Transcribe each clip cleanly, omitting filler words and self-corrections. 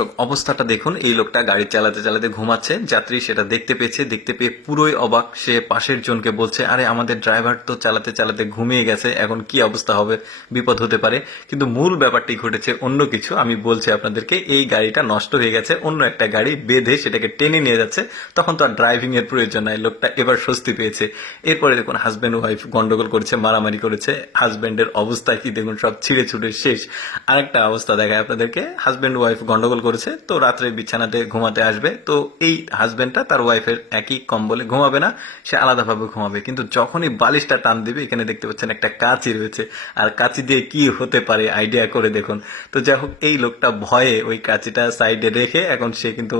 দর্শক অবস্থাটা দেখুন, এই লোকটা গাড়ি চালাতে চালাতে ঘুমাচ্ছে, যাত্রী সেটা দেখতে পেয়েছে, দেখতে পেয়ে পুরোই অবাক। সে পাশের জনকে বলছে, আরে আমাদের ড্রাইভার তো চালাতে চালাতে ঘুমিয়ে গেছে, এখন কি অবস্থা হবে, বিপদ হতে পারে। কিন্তু মূল ব্যাপারটি ঘটেছে অন্য কিছু। আমি বলছি আপনাদেরকে, এই গাড়িটা নষ্ট হয়ে গেছে, অন্য একটা গাড়ি বেঁধে সেটাকে টেনে নিয়ে যাচ্ছে। তখন তো আর ড্রাইভিং এর প্রয়োজন নাই, লোকটা এবার স্বস্তি পেয়েছে। এরপরে দেখুন হাজব্যান্ড ওয়াইফ গন্ডগোল করেছে, মারামারি করেছে। হাজব্যান্ডের অবস্থা কি দেখুন, সব ছিঁড়ে ছুড়ে শেষ। আরেকটা অবস্থা দেখায় আপনাদেরকে, হাজব্যান্ড ওয়াইফ গন্ডগোল করেছে, তো রাত্রে বিছানাতে ঘুমাতে আসবে, তো এই হাজব্যান্ডটা তার ওয়াইফের একই কম্বলে ঘুমাবে না, সে আলাদাভাবে ঘুমাবে। কিন্তু যখনই বালিশটা টান দিবে, এখানে দেখতে পাচ্ছেন একটা কাঁচি রয়েছে, আর কাঁচি দিয়ে কি হতে পারে আইডিয়া করে দেখুন। তো যাই হোক, এই লোকটা ভয়ে ওই কাঁচিটা সাইডে রেখে এখন সে কিন্তু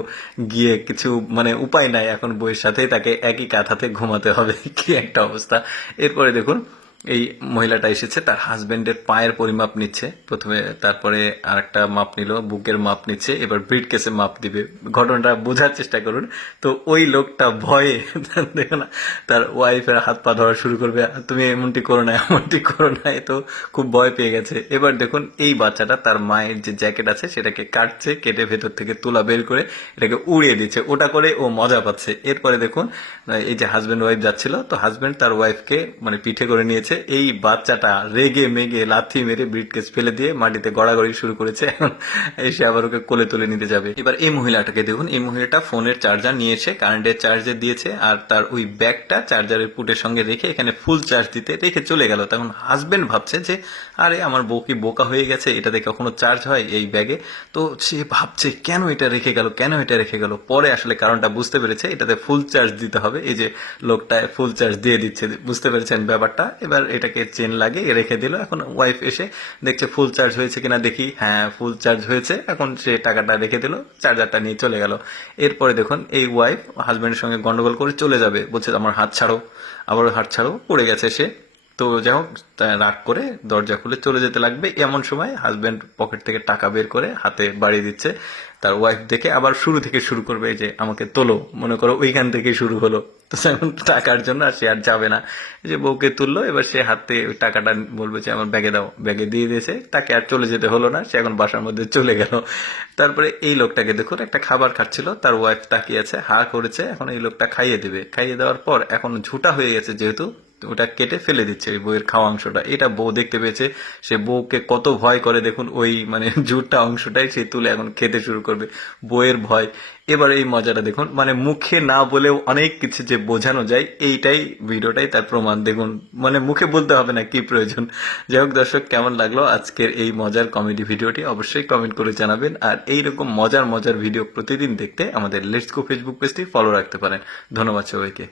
গিয়ে কিছু মানে উপায় নাই, এখন বইয়ের সাথে তাকে একই কাঁথাতে ঘুমাতে হবে। কি একটা অবস্থা। এরপরে দেখুন এই মহিলাটা এসেছে, তার হাজবেন্ডের পায়ের পরিমাপ নিচ্ছে প্রথমে, তারপরে আরেকটা মাপ নিল, বুকের মাপ নিচ্ছে, এবার ব্রিড কেসে মাপ দিবে। ঘটনাটা বোঝার চেষ্টা করুন। তো ওই লোকটা ভয়ে দেখো না, তার ওয়াইফের হাত পা ধরা শুরু করবে, তুমি এমনটি করো না, এমনটি করো না, এ তো খুব ভয় পেয়ে গেছে। এবার দেখুন এই বাচ্চাটা তার মায়ের যে জ্যাকেট আছে সেটাকে কাটছে, কেটে ভেতর থেকে তুলা বের করে এটাকে উড়িয়ে দিচ্ছে, ওটা করে ও মজা পাচ্ছে। এরপরে দেখুন এই যে হাজব্যান্ড ওয়াইফ যাচ্ছিল, তো হাজব্যান্ড তার ওয়াইফকে মানে পিঠে করে নিয়েছে, এই বাচ্চাটা রেগে মেগে লাথি মেরে ব্রিটকেস ফেলে দিয়ে মাটিতে গড়াগড়ি শুরু করেছে। এখন এসে আবার ওকে কোলে তুলে নিতে যাবে। এবার এই মহিলাটাকে দেখুন, এই মহিলাটা ফোনের চার্জার নিয়েছে, কারেন্টের চার্জে দিয়েছে, আর তার ওই ব্যাগটা চার্জারের পুটের সঙ্গে রেখে এখানে ফুল চার্জ দিতে রেখে চলে গেল। তখন হাজবেন্ড ভাবছে যে আরে আমার বউ কি বোকা হয়ে গেছে, এটাতে কখনো চার্জ হয় এই ব্যাগে? তো সে ভাবছে কেন এটা রেখে গেল, কেন এটা রেখে গেল। পরে আসলে কারণটা বুঝতে পেরেছে, এটাতে ফুল চার্জ দিতে হবে। এই যে লোকটা ফুল চার্জ দিয়ে দিচ্ছে, বুঝতে পেরেছেন ব্যাপারটা। এবার এটাকে চেন লাগিয়ে রেখে দিল। এখন ওয়াইফ এসে দেখছে ফুল চার্জ হয়েছে কিনা, দেখি হ্যাঁ ফুল চার্জ হয়েছে। এখন সে টাকাটা রেখে দিল, চার্জারটা নিয়ে চলে গেল। এরপরে দেখুন এই ওয়াইফ হাজব্যান্ডের সঙ্গে গন্ডগোল করে চলে যাবে, বলছে আমার হাত ছাড়ো, আবার হাত ছাড়ো, পড়ে গেছে সে। তো যাই হোক, রাগ করে দরজা খুলে চলে যেতে লাগবে, এমন সময় হাজব্যান্ড পকেট থেকে টাকা বের করে হাতে বাড়িয়ে দিচ্ছে। তার ওয়াইফ দেখে আবার শুরু থেকে শুরু করবে, যে আমাকে তোলো, মনে করো ওইখান থেকে শুরু হলো। তো এখন টাকার জন্য সে আর যাবে না, যে বউকে তুললো, এবার সে হাতে ওই টাকাটা বলবে যে আমার ব্যাগে দাও, ব্যাগে দিয়ে দিয়েছে, তাকে আর চলে যেতে হলো না, সে এখন বাসার মধ্যে চলে গেল। তারপরে এই লোকটাকে দেখুন, একটা খাবার খাচ্ছিল, তার ওয়াইফ তাকিয়ে আছে, হা করেছে, এখন এই লোকটা খাইয়ে দেবে। খাইয়ে দেওয়ার পর এখন ঝুটা হয়ে গেছে যেহেতু, ওটা কেটে ফেলে দিচ্ছে ওই বউয়ের খাওয়া অংশটা। এটা বউ দেখতে পেয়েছে, সে বউকে কত ভয় করে দেখুন, ওই মানে জুটটা অংশটাই সে তুলে এখন খেতে শুরু করবে, বউয়ের ভয়। এবার এই মজাটা দেখুন, মানে মুখে না বলেও অনেক কিছু যে বোঝানো যায়, এইটাই ভিডিওটাই তার প্রমাণ। দেখুন মানে মুখে বলতে হবে না, কি প্রয়োজন। যাই হোক দর্শক, কেমন লাগলো আজকের এই মজার কমেডি ভিডিওটি অবশ্যই কমেন্ট করে জানাবেন। আর এইরকম মজার মজার ভিডিও প্রতিদিন দেখতে আমাদের লেটস গো ফেসবুক পেজটি ফলো রাখতে পারেন। ধন্যবাদ সবাইকে।